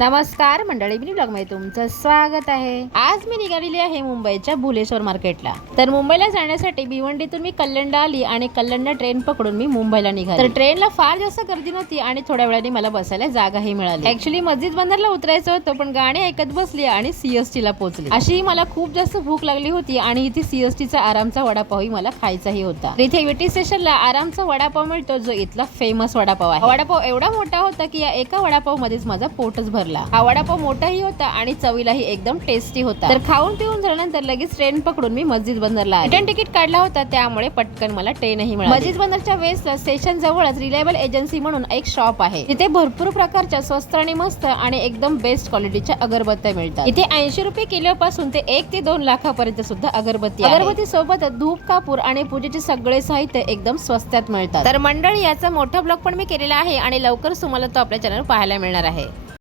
नमस्कार मंडळी, मी ब्लॉगमध्ये तुमचं स्वागत आहे। आज मी निघालेली आहे मुंबईच्या भुलेश्वर मार्केटला। तर मुंबईला जाण्यासाठी भिवंडीतून मी कल्याणला आली आणि कल्याणला ट्रेन पकडून मी मुंबईला निघाले। तर ट्रेनला फार जास्त गर्दी नव्हती आणि थोड्या वेळाने मला बसायला जागाही मिळाली। ऍक्च्युली मस्जिद बंदरला उतरायचं होतं, पण गाणी ऐकत बसली आणि सीएसटी ला पोहोचली। अशी मला खूप जास्त भूक लागली होती आणि इथे सीएसटीचा आरामचा वडापावही मला खायचाही होता। इथे विटी स्टेशनला आरामचा वडापाव मिळतो, जो इथला फेमस वडापाव आहे। वडापाव एवढा मोठा होता की या एका वडापाव मध्येच माझा पोटच भरला। हा वडापाव मोठाही होता आणि चवीलाही एकदम टेस्टी होता। तर खाऊन पिऊन झाल्यानंतर लगेच ट्रेन पकडून मी मस्जिद बंदरला रिटर्न तिकीट काढला होता, त्यामुळे पटकन मला ट्रेनही मिळाली। मस्जिद बंदरच्या वेस्टला स्टेशन जवळच रिलायबल एजन्सी म्हणून एक शॉप आहे। तिथे भरपूर प्रकारच्या स्वस्त आणि मस्त आणि एकदम बेस्ट क्वालिटीच्या अगरबत्त्या मिळतात। इथे 80 रुपये किलो पासून ते 1 ते 2 लाखापर्यंत सुद्धा अगरबत्ती सोबत धूप कापूर आणि पूजेचे सगळे साहित्य एकदम स्वस्तात मिळतात। तर मंडळी, याचा मोठा ब्लॉग पण मी केलेला आहे आणि लवकरच तुम्हाला तो आपल्या चॅनलवर पाहायला मिळणार आहे।